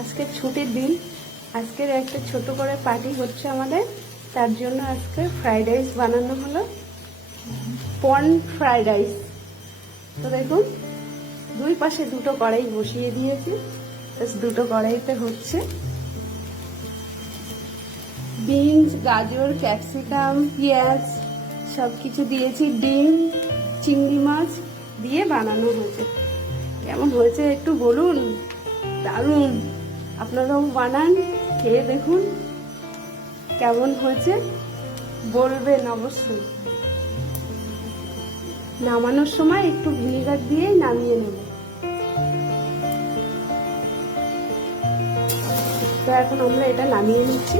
আজকে ছুটির দিন, আজকের একটা ছোট করে পার্টি হচ্ছে আমাদের। তার জন্য আজকে ফ্রাইড রাইস বানানো হলো, পর্ন ফ্রাইড রাইস। তো দেখুন, দুই পাশে দুটো কড়াই বসিয়ে দিয়েছি, দুটো কড়াইতে হচ্ছে। বিনস, গাজর, ক্যাপসিকাম, পেঁয়াজ সব কিছু দিয়েছি, ডিম, চিংড়ি মাছ দিয়ে বানানো হয়েছে। কেমন হয়েছে একটু বলুন। দারুণ, আপনারাও বানান, খেয়ে দেখুন কেমন হয়েছে, বলবেন অবশ্যই। নামানোর সময় একটু ভিনেগার দিয়ে নামিয়ে নেব। তো এখন আমরা এটা নামিয়ে নিচ্ছি,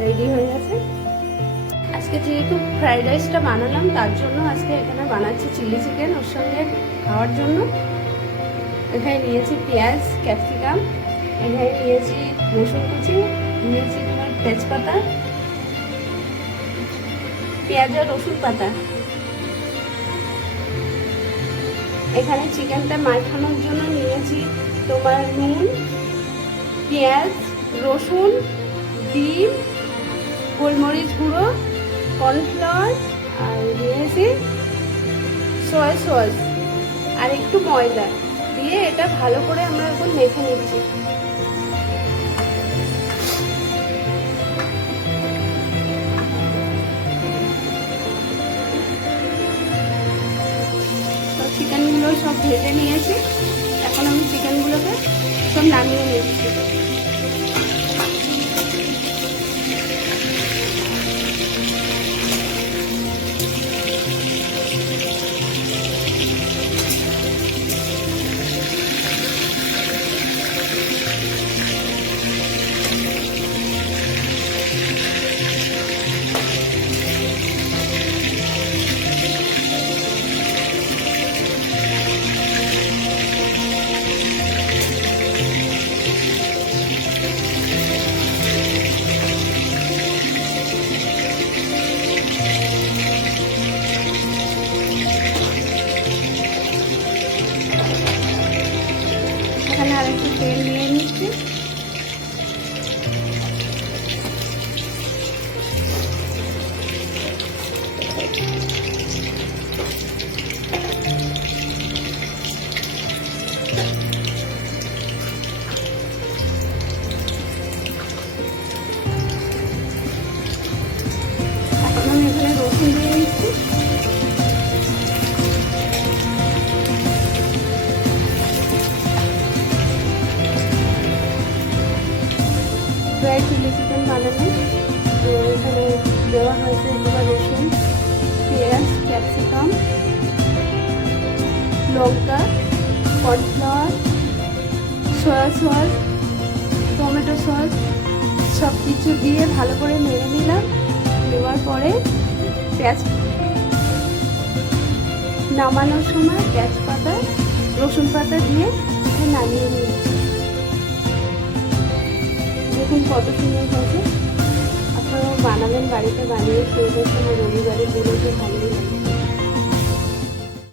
রেডি হয়ে গেছে। আজকে যেহেতু ফ্রাইড রাইসটা বানালাম, তার জন্য আজকে এখানে বানাচ্ছি চিলি চিকেন ওর সঙ্গে খাওয়ার জন্য। এখানে নিয়েছি পেঁয়াজ, ক্যাপসিকাম, এখানে নিয়েছি রসুন কুচি, নিয়েছি তোমার তেজপাতা, পেঁয়াজ আর রসুন পাতা। এখানে চিকেনটা মাখানোর জন্য নিয়েছি তোমার নুন, পেঁয়াজ, রসুন, ডিম, গোলমরিচ গুঁড়ো, কর্নফ্লাওয়ার, আর নিয়েছি সয়া সস আর একটু ময়দা দিয়ে এটা ভালো করে আমরা এখন মেখে নিচ্ছি। চিকেনগুলো সব ভেজে নিয়েছি, এখন আমি চিকেনগুলোকে সব নামিয়ে নিচ্ছি। এখানে আর একটু তেল নিয়ে নিচ্ছি। এখন আমি এখানে রসুন দিয়ে নিচ্ছি। ড্রাই চিলি চিকেন বানানো, তো এখানে দেওয়া হয়েছে তোমার রসুন, পেঁয়াজ, ক্যাপসিকাম, লঙ্কা, cornflour, soya sauce, tomato sauce সব কিছু দিয়ে ভালো করে নেড়ে নিলাম। নেওয়ার পরে পেঁয়াজ নামানোর সময় তেজপাতা, রসুন পাতা দিয়ে নামিয়ে নিচ্ছি। দেখুন কত সুন্দর হয়েছে। আপনারাও বানাবেন, বাড়িতে বানিয়ে খেয়ে দেখুন। রবিবারের দিনে ভালোই লাগে।